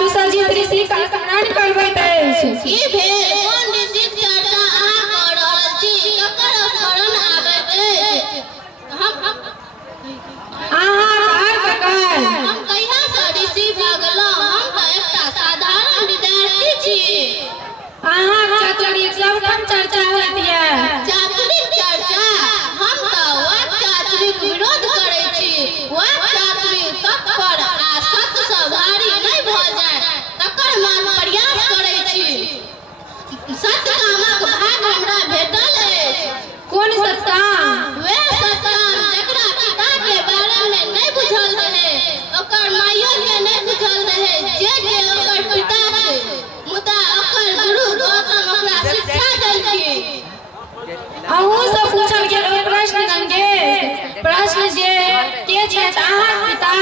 सुसज्जित ऋषि का स्मरण करबैत अछि। की भेल? कोन ऋषिक चर्चा अहाँ कऽ रहल छी? ककर स्मरण आबैत अछि? हम कहिया सँ ऋषि भऽ गेलहुँ? हम तऽ एकटा साधारण विद्यार्थी छी। चातुर्य सबठाम चर्चा होइत यऽ। चातुर्य चर्चा? हम तऽ वाक् चातुर्यक विरोध करै छी। वाक् चातुर्य तक पर आ सत्य सँ भारी नहि भऽ जाय तकर मान प्रयास करै छी। सत्य कामक भाग हमरा भेटल अछि। कोन सत्ताम? वह सत्ताम जकरा पिता के बारे में नहीं बुझल रहे, ओकर माइयो के नहीं बुझल रहे जे के ओकर पिता छै, मुदा ओकर गुरु गौतम ओकरा शिक्षा देलखिन। अहूँ से पूछल गेल ओ प्रश्न गंगेश। प्रश्न जे के छथि अहाँक पिता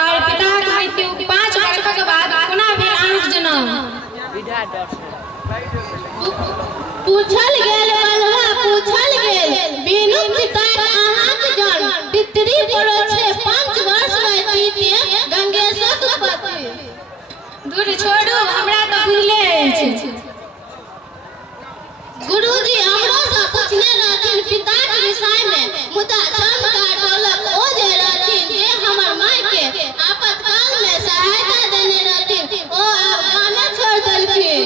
और पिताक मृत्यु 5 वर्षक बाद कोना भेल अहाँक जन्म? पूछल गेल बलवा पूछल गेल बिनु पिता अहाँक जन्म पितरी पड़ोछे 5 वर्ष रहती गंगेशक पति। दूर छोड़ू, हमरा तऽ बुझले अछि। गुरुजी हमरो से पूछने रहथिन पिताक विषय में, मुदा चमत्कार टोलक ओ जे रहथिन जे हमर माय के आपातकाल में सहायता देने रहथिन, ओ आब गामे छोड़ देलखिन।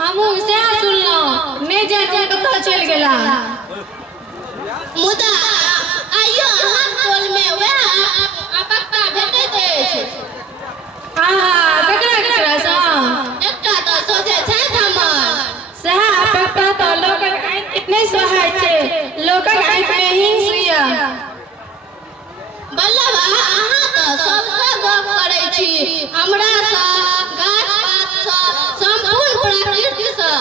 हमहूँ सएह सुनलहुँ, नहि जाने कतऽ चलि गेला। मुदा आइयो अहाँक टोल में वह आपत्ता भेटैत अछि। केकरा सँ? एकटा तऽ सोचे छथि हमर। सएह आपत्ता तऽ लोकक आँखि नहि सोहाय छै, लोकक आँखि में हिंग सुइया। बल्लभा अहाँ तऽ सबसँ गप करै छी, हमरा सँ, गाछ पात सँ, संपूर्ण प्रकृति सँ।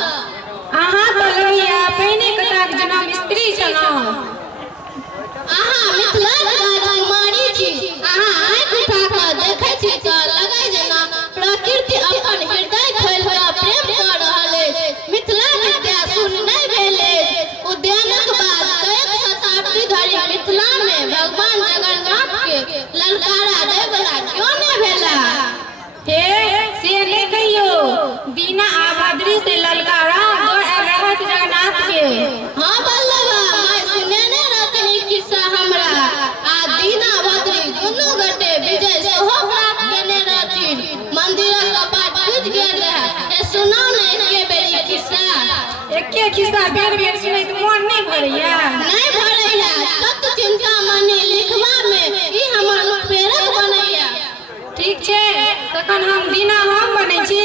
अहाँ तऽ लगैया पहिने कताक जन्म स्त्री छलहुँ। अहाँ मिथिलाक राजकुमारी छी। अहाँ आँखि उठा कऽ देखै छी तऽ लगै जेना प्रकृति अपन हृदय खोलि कऽ प्रेम कऽ रहल अछि। मिथिला विद्या शून्य नहि भेल अछि। उद्यानक बाद कएक शताब्दी धरि मिथिला में भगवान जगन्नाथ के ललकारा दै बला क्यों नहीं भेला? हे से नहीं कहियो, बिना आबादरी से ललकारा दो रहत जगन्नाथ के। हाँ बल्लभा, मैं सुनेने रहथिन ई किस्सा हमरा। आ दीना भद्री दुनू गोटे विजय सेहो प्राप्त केने रहथिन। मंदिरक कपाट खुजि गेल रहै। सुनाउ ने एके बेरी किस्सा। एके खिस्सा बेर बेर सुनैत मोन नहीं भरैया? नहीं भरैया, तत्व चिंतामणि लिखबा में ई हमर उत्प्रेरक बनैया। ठीक छै, तखन हम दीना हम बनै छी